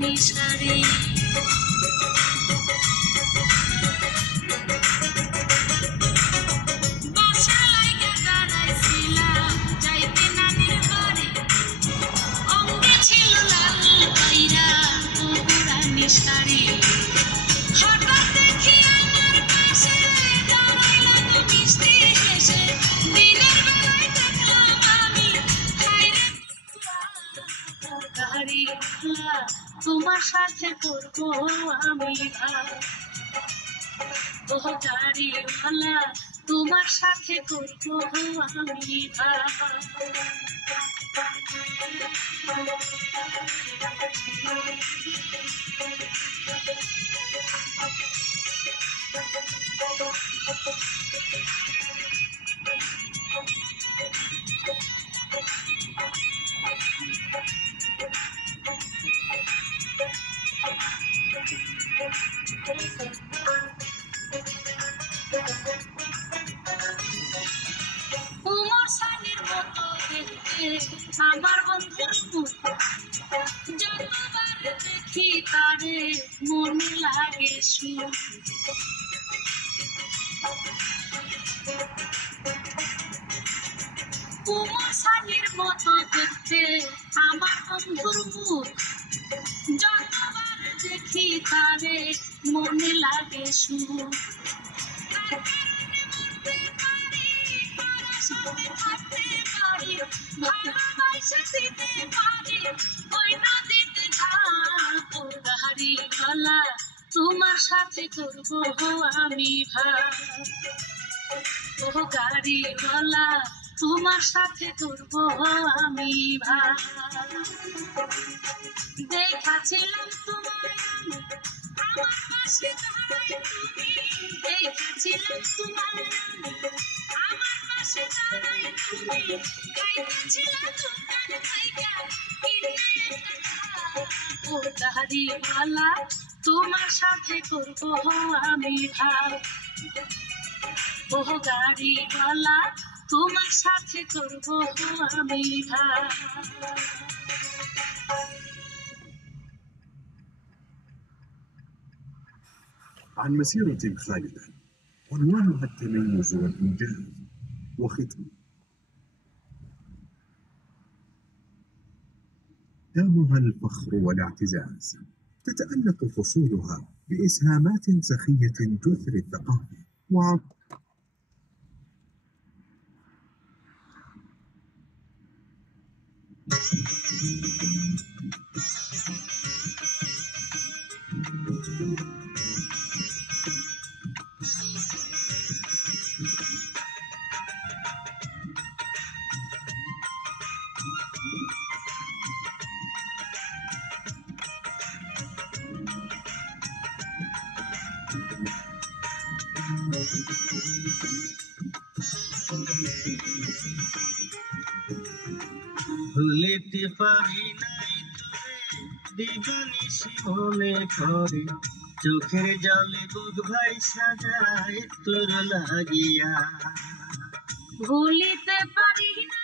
নিশারে শাড়ি হঠাৎ দেখি আমার পাশে দাঁড়াইলা তো মিষ্টি হেসে দিনের বেলায় দেখলাম আমি হায়রে গাড়িওয়ালা তোমার সাথে করবো আমি ভাব ও গাড়িওয়ালা তোমার সাথে করবো আমি ভাব আমার বন্ধুর মুখ যতবার দেখি তারে মন লাগে সুখ কুমার শানির মতো দেখতে আমার বন্ধুর মুখ যতবার দেখি তারে মনে লাগে সুখ ভালোবাসা দিতে পারি ওই নদীতে ঝাঁপ গাড়িওয়ালা তোমার সাথে করবো আমি ভাব ও গাড়িওয়ালা তোমার সাথে করবো আমি ভাব দেখাছিলাম তোমায় আমার পাশে দাঁড়ায় তুমি দেখাছিলাম তোমায় আমার পাশে দাঁড়ায় তুমি খাইতেছিলা দোকান খাইয়া কিনে ও গাড়িওয়ালা তোমার সাথে করবো আমি ভাব ও গাড়িওয়ালা তোমার সাথে করবো আমি ভাব عن مسيرة خالدة عنوانها التميز والإنجاز وختم دامها الفخر والاعتزاز تتألق فصولها بإسهامات سخية تثري الثقافة ভুলিতে পারি নাই তোরে দিবানিশি মনে করে চোখের জলে বুক ভাই সাজায় তোর লাগিয়া ভুলিতে পারি না